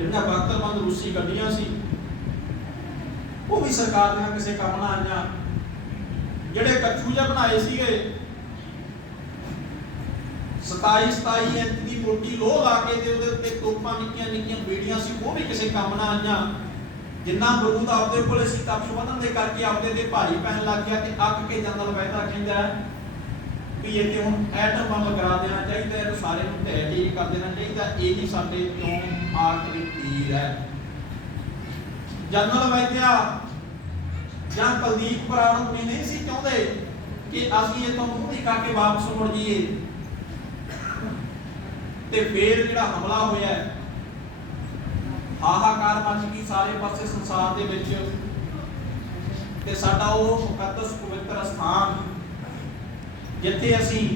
ਜਿਹੜੀਆਂ ਬਖਤਰਬੰਦ ਰੂਸੀ ਗੱਡੀਆਂ ਸੀ, ਉਹ ਵੀ ਸਰਕਾਰ ਦੀਆਂ ਕਿਸੇ ਕੰਮ ਨਾ ਆਈਆਂ। ਜਿਹੜੇ ਕੱਚੂ ਜਿਹਾ ਬਣਾਏ ਸੀਗੇ 27 27 ਇੰਚ ਦੀ ਮੋਟੀ ਲੋਹ ਲਾ ਕੇ ਤੇ ਉਹਦੇ ਉੱਤੇ ਤੋਪਾਂ ਨਿੱਕੀਆਂ ਨਿੱਕੀਆਂ ਬੀੜੀਆਂ ਸੀ, ਉਹ ਵੀ ਕਿਸੇ ਕੰਮ ਨਾ ਆਈਆਂ। ਜਿੰਨਾ ਬਰੂਦ ਆਪਦੇ ਕੋਲੇ ਸੀ, ਤਪਸ਼ ਵਧਣ ਦੇ ਕਰਕੇ ਆਪਦੇ ਤੇ ਭਾਰੀ ਪੈਣ ਲੱਗ ਗਿਆ ਤੇ ਅੱਕ ਕੇ ਜਾਂਦਾ ਵਹਿਦਾ ਕਹਿੰਦਾ ਵੀ ਇਹ ਹੁਣ ਐਟਮ ਬੰਬ ਕਰਾ ਦੇਣਾ ਚਾਹੀਦਾ ਹੈ ਤੇ ਸਾਰੇ ਨੂੰ ਢਹਿ ਢੇਰੀ ਕਰ ਦੇਣਾ ਚਾਹੀਦਾ, ਇਹ ਹੀ ਸਾਡੇ ਤੋਂ ਆਖਰੀ ਤੀਰ ਹੈ। ਜਨਰਲ ਵੈਦਿਆ ਜਾਂ ਕੁਲਦੀਪ ਪ੍ਰਾਣ ਵੀ ਨਹੀਂ ਸੀ ਚਾਹੁੰਦੇ ਕਿ ਅਸੀਂ ਇਹ ਤੋਂ ਮੂੰਹ ਦੀ ਕਰਕੇ ਵਾਪਸ ਮੁੜ ਜਾਈਏ। ਤੇ ਫੇਰ ਜਿਹੜਾ ਹਮਲਾ ਹੋਇਆ ਹਾਹਾਕਾਰ ਮਚ ਗਈ ਸਾਰੇ ਪਾਸੇ ਸੰਸਾਰ ਦੇ ਵਿੱਚ। ਤੇ ਸਾਡਾ ਉਹ ਮੁਕੱਦਸ ਪਵਿੱਤਰ ਸਥਾਨ ਜਿੱਥੇ ਅਸੀਂ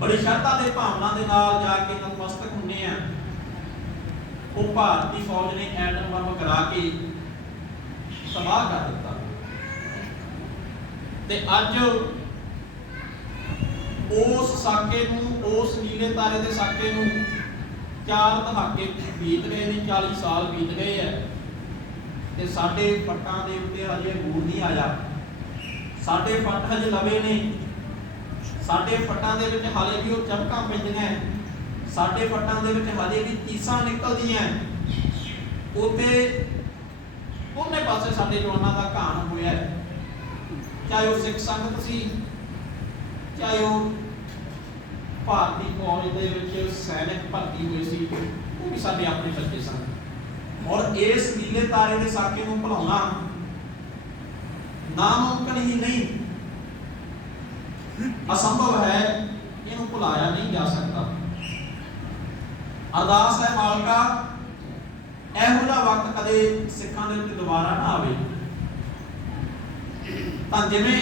ਬੜੀ ਸ਼ਰਧਾ ਦੇ ਭਾਵਨਾ ਦੇ ਨਾਲ ਜਾ ਕੇ ਨਤਮਸਤਕ ਹੁੰਨੇ ਆ ਉਹ ਭਾਰਤੀ ਫੌਜ ਨੇ ਐਟਮ ਬੰਬ ਕਰਾ ਕੇ ਤਬਾਹ ਕਰ ਦਿੱਤਾ। ਤੇ ਅੱਜ ਉਸ ਸਾਕੇ ਨੂੰ, ਉਸ ਨੀਲੇ ਤਾਰੇ ਦੇ ਸਾਕੇ ਨੂੰ ਚਾਰ ਦਹਾਕੇ ਬੀਤ ਗਏ ਨੇ 40 ਸਾਲ ਬੀਤ ਗਏ ਐ ਤੇ ਸਾਡੇ ਪੱਟਾਂ ਦੇ ਉੱਤੇ ਅਜੇ ਮੂਰ ਨਹੀਂ ਆਇਆ। ਸਾਡੇ ਫੱਟ ਹਜੇ ਲਵੇ ਨੇ ਸਾਡੇ ਫੱਟਾਂ ਦੇ ਵਿੱਚ ਹਾਲੇ ਵੀ ਉਹ ਚਮਕਾਂ ਪੈਂਦੀਆਂ ਸਾਡੇ ਫੱਟਾਂ ਦੇ ਵਿੱਚ ਹਾਲੇ ਵੀ ਚੀਸਾਂ ਨਿਕਲਦੀਆਂ ਹੈ। ਉਹਨੇ ਪਾਸੇ ਸਾਡੇ ਜਵਾਨਾਂ ਦਾ ਘਾਣ ਹੋਇਆ ਚਾਹੇ ਉਹ ਸਿੱਖ ਸੰਗਤ ਸੀ, ਚਾਹੇ ਉਹ ਭਾਰਤੀ ਫੌਜ ਦੇ ਵਿੱਚ ਸੈਨਿਕ ਭਰਤੀ ਹੋਏ ਸੀ, ਉਹ ਵੀ ਸਾਡੇ ਆਪਣੇ ਬੱਚੇ ਸਨ। ਔਰ ਇਸ ਨੀਲੇ ਤਾਰੇ ਦੇ ਸਾਕੇ ਨੂੰ ਭੁਲਾਉਣਾ ਨਾਮੁਮਕਿਨ ਹੀ ਨਹੀਂ। ਅਸੰਭਵ ਹੈ ਇਹਨੂੰ ਭੁਲਾਇਆ ਨਹੀਂ ਜਾ ਸਕਦਾ। ਅਰਦਾਸ ਹੈ ਮਾਲਕਾ ਇਹੋ ਜਿਹਾ ਵਕਤ ਕਦੇ ਸਿੱਖਾਂ ਦੇ ਉੱਤੇ ਦੁਬਾਰਾ ਨਾ ਆਵੇ। ਤਾਂ ਜਿਵੇਂ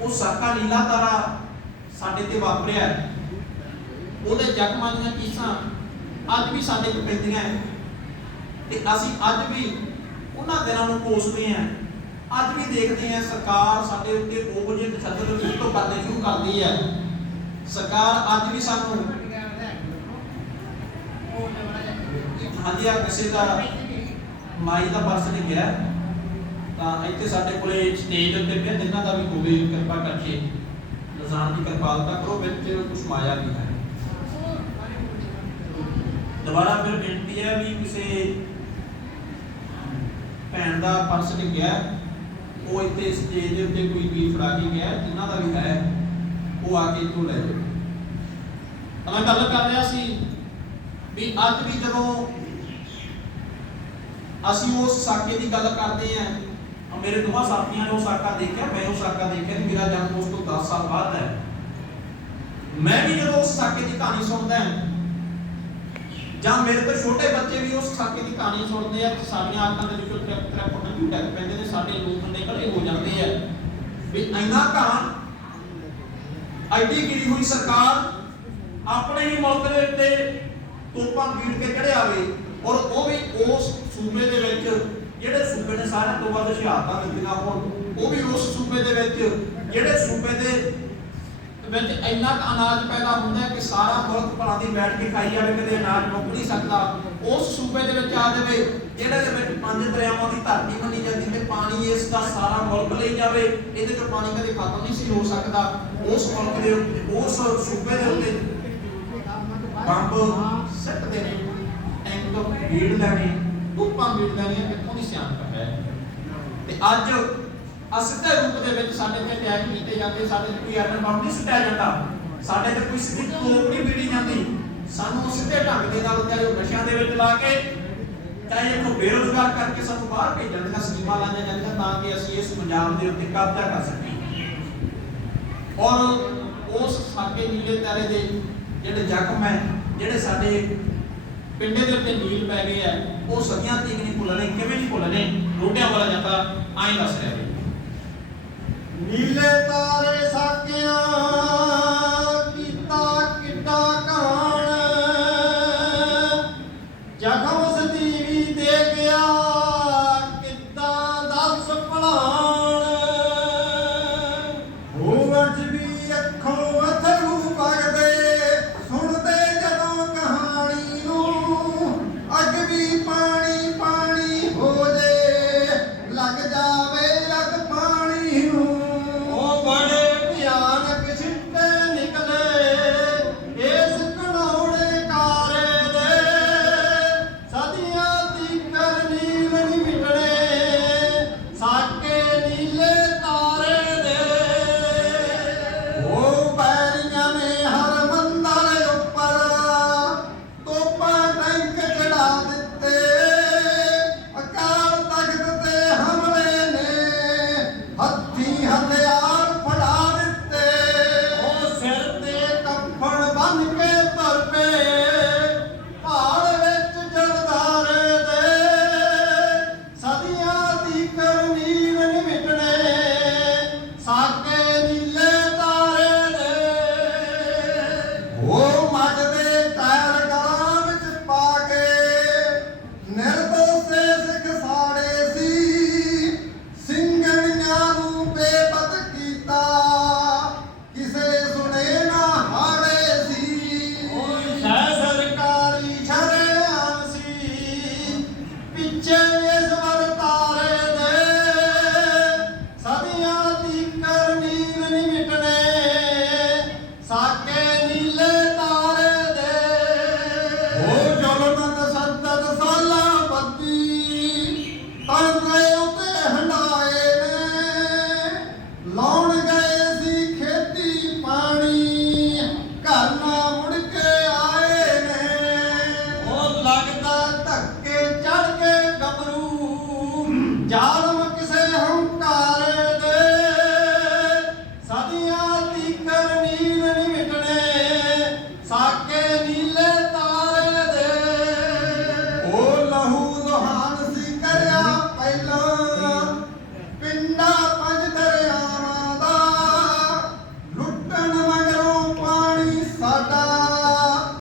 ਉਹ ਸਾਕਾ ਨੀਲਾ ਤਾਰਾ ਸਾਡੇ ਤੇ ਵਾਪਰਿਆ ਹੈ, ਉਹਦੇ ਜ਼ਖਮਾਂ ਦੀਆਂ ਚੀਸਾਂ ਅੱਜ ਵੀ ਸਾਡੇ ਕੋਲ ਪੈਂਦੀਆਂ ਹੈ। ਤੇ ਅਸੀਂ ਅੱਜ ਵੀ ਉਹਨਾਂ ਦਿਨਾਂ ਨੂੰ ਕੋਸਦੇ ਹਾਂ ਅੱਜ ਵੀ ਦੇਖਦੇ ਹਾਂ ਸਰਕਾਰ ਸਾਡੇ ਉੱਤੇ ਉਹ ਜਿਹੇ ਤਸ਼ੱਦਦ ਤੋਂ ਕਰਨੇ ਸ਼ੁਰੂ ਕਰਦੀ ਹੈ ਸਰਕਾਰ ਅੱਜ ਵੀ ਸਾਨੂੰ ਹਾਂਜੀ ਆ ਕਿਸੇ ਦਾ ਮਾਈ ਦਾ ਪਰਸ ਨਹੀਂ ਗਿਆ। ਤਾਂ ਇੱਥੇ ਸਾਡੇ ਕੋਲੇ ਸਟੇਜ ਉੱਤੇ ਪਿਆ, ਜਿਨ੍ਹਾਂ ਦਾ ਵੀ ਹੋਵੇ ਕਿਰਪਾ ਕਰਕੇ ਲਜ਼ਾਨ ਦੀ ਕਿਰਪਾਲਤਾ ਕਰੋ, ਵਿੱਚ ਕੁਛ ਮਾਇਆ ਵੀ ਹੈ। ਦੁਬਾਰਾ ਫਿਰ ਬੇਨਤੀ ਹੈ ਵੀ ਕਿਸੇ ਭੈਣ ਦਾ ਪਰਸ ਡਿੱਗਿਆ ਉਹ ਇੱਥੇ ਸਟੇਜ ਦੇ ਉੱਤੇ ਕੋਈ ਵੀ ਫੜਾ ਕੇ ਗਿਆ ਜਿਨ੍ਹਾਂ ਦਾ ਵੀ ਹੈ, ਉਹ ਆ ਕੇ ਇੱਥੋਂ ਲੈ ਜਾਓ। ਮੈਂ ਗੱਲ ਕਰ ਰਿਹਾ ਸੀ ਵੀ ਅੱਜ ਵੀ ਜਦੋਂ ਅਸੀਂ ਉਸ ਸਾਕੇ ਦੀ ਗੱਲ ਕਰਦੇ ਆਂ ਮੇਰੇ ਦੋਵਾਂ ਸਾਥੀਆਂ ਨੇ ਉਹ ਸਾਕਾ ਦੇਖਿਆ, ਮੈਂ ਉਹ ਸਾਕਾ ਦੇਖਿਆ ਮੇਰਾ ਜਨਮ ਉਸ ਤੋਂ 10 ਸਾਲ ਬਾਅਦ ਹੈ। ਮੈਂ ਵੀ ਜਦੋਂ ਉਸ ਸਾਕੇ ਦੀ ਕਹਾਣੀ ਸੁਣਦਾ ਹਾਂ ਜਾਂ ਮੇਰੇ ਤੋਂ ਛੋਟੇ ਬੱਚੇ ਵੀ ਉਸ ਸਾਕੇ ਦੀ ਕਹਾਣੀ ਸੁਣਦੇ ਆ, ਸਾਡੀਆਂ ਅੱਖਾਂ ਦੇ ਵਿੱਚੋਂ ਤਰਪ ਤਰਪ ਹੰਝੂ ਡਿੱਗ ਪੈਂਦੇ ਨੇ, ਸਾਡੇ ਲੋਕ ਕੰਡੇ ਹੋ ਜਾਂਦੇ ਆ। ਵੀ ਇੰਨਾ ਕਹਾਣ ਐਡੀ ਗਿਰੀ ਹੋਈ ਸਰਕਾਰ ਆਪਣੇ ਹੀ ਮੁਲਕ ਦੇ ਉੱਤੇ ਤੋਪਾਂ ਬੀੜ ਕੇ ਚੜਿਆ ਆਵੇ ਔਰ ਉਹ ਵੀ ਉਸ ਸੂਬੇ ਦੇ ਵਿੱਚ, ਜਿਹੜੇ ਸੂਬੇ ਨੇ ਸਾਰਿਆਂ ਤੋਂ ਵੱਧ ਸ਼ਹਾਦਤਾਂ ਦਿੱਤੀਆਂ ਹੋਣ ਉਹ ਵੀ ਉਸ ਸੂਬੇ ਦੇ ਵਿੱਚ, ਜਿਹੜੇ ਸੂਬੇ ਦੇ ਵਿੱਚ ਇੰਨਾ ਕੁ ਅਨਾਜ ਪੈਦਾ ਹੁੰਦਾ ਹੈ ਕਿ ਸਾਰਾ ਮੁਲਕ ਭਲਾਂ ਦੀ ਬੈਠ ਕੇ ਖਾਈ ਜਾਵੇ, ਕਦੇ ਅਨਾਜ ਮੁੱਕ ਨਹੀਂ ਸਕਦਾ। ਉਸ ਸੂਬੇ ਦੇ ਵਿੱਚ ਆ ਜਾਵੇ, ਜਿਹੜੇ ਦੇ ਵਿੱਚ ਪੰਜ ਦਰਿਆਵਾਂ ਦੀ ਧਰਤੀ ਮੰਨੀ ਜਾਂਦੀ ਤੇ ਪਾਣੀ ਇਸ ਦਾ ਸਾਰਾ ਮੁਲਕ ਲਈ ਜਾਵੇ, ਇਹਦੇ ਤੋਂ ਪਾਣੀ ਕਦੇ ਖਤਮ ਨਹੀਂ ਸੀ ਹੋ ਸਕਦਾ। ਉਸ ਮੁਲਕ ਦੇ ਉਸ ਸੂਬੇ ਦੇ ਉੱਤੇ ਬੰਬ ਸਿੱਟਦੇ ਨੇ, ਟੈਂਕ ਤੋਂ ਭੀੜ ਲੈਣੀ, ਧੁੱਪਾਂ ਭੀੜ ਲੈਣੀਆਂ, ਕਿੱਥੋਂ ਦੀ ਸਿਆਣਪ ਹੈ? ਤੇ ਅੱਜ ਅਸਿੱਧੇ ਰੂਪ ਦੇ ਵਿੱਚ ਸਾਡੇ ਤੇ ਅਟੈਕ ਕੀਤੇ ਜਾਂਦੇ, ਸਾਡੇ ਤੇ ਕੋਈ ਐਟਮ ਬੰਬ ਨਹੀਂ ਸੁੱਟਿਆ ਜਾਂਦਾ। ਸਾਡੇ ਤੇ ਕੋਈ ਸਿੱਧੀ ਤੋਪ ਨਹੀਂ ਬੀੜੀ ਜਾਂਦੀ। ਸਾਨੂੰ ਸਿੱਧੇ ਢੰਗ ਦੇ ਨਾਲ ਚਾਹੇ ਨਸ਼ਿਆਂ ਦੇ ਵਿੱਚ ਲਾ ਕੇ, ਚਾਹੇ ਇਹਨੂੰ ਬੇਰੋਜ਼ਗਾਰ ਕਰਕੇ ਸਾਨੂੰ ਬਾਹਰ ਭੇਜਣ ਦੀਆਂ ਸਕੀਮਾਂ ਲਾਈਆਂ ਜਾਂਦੀਆਂ ਤਾਂ ਕਿ ਅਸੀਂ ਇਸ ਪੰਜਾਬ ਦੇ ਉੱਤੇ ਕਬਜ਼ਾ ਕਰ ਸਕੀਏ। ਔਰ ਉਸ ਸਾਡੇ ਨੀਲੇ ਤਾਰੇ ਦੇ ਜਿਹੜੇ ਜ਼ਖਮ ਹੈ, ਜਿਹੜੇ ਸਾਡੇ ਪਿੰਡੇ ਦੇ ਉੱਤੇ ਨੀਲ ਪੈ ਗਏ ਆ ਉਹ ਸਦੀਆਂ ਤੀਕ ਨਹੀਂ ਭੁੱਲਣੇ, ਕਿਵੇਂ ਨਹੀਂ ਭੁੱਲਣੇ ਰੋਟਿਆਂ ਵਾਲਾ ਜਾਂਦਾ ਆਏ ਦੱਸ ਰਿਹਾ ਨੀਲੇ ਤਾਰੇ ਸਾਕਿਆਂ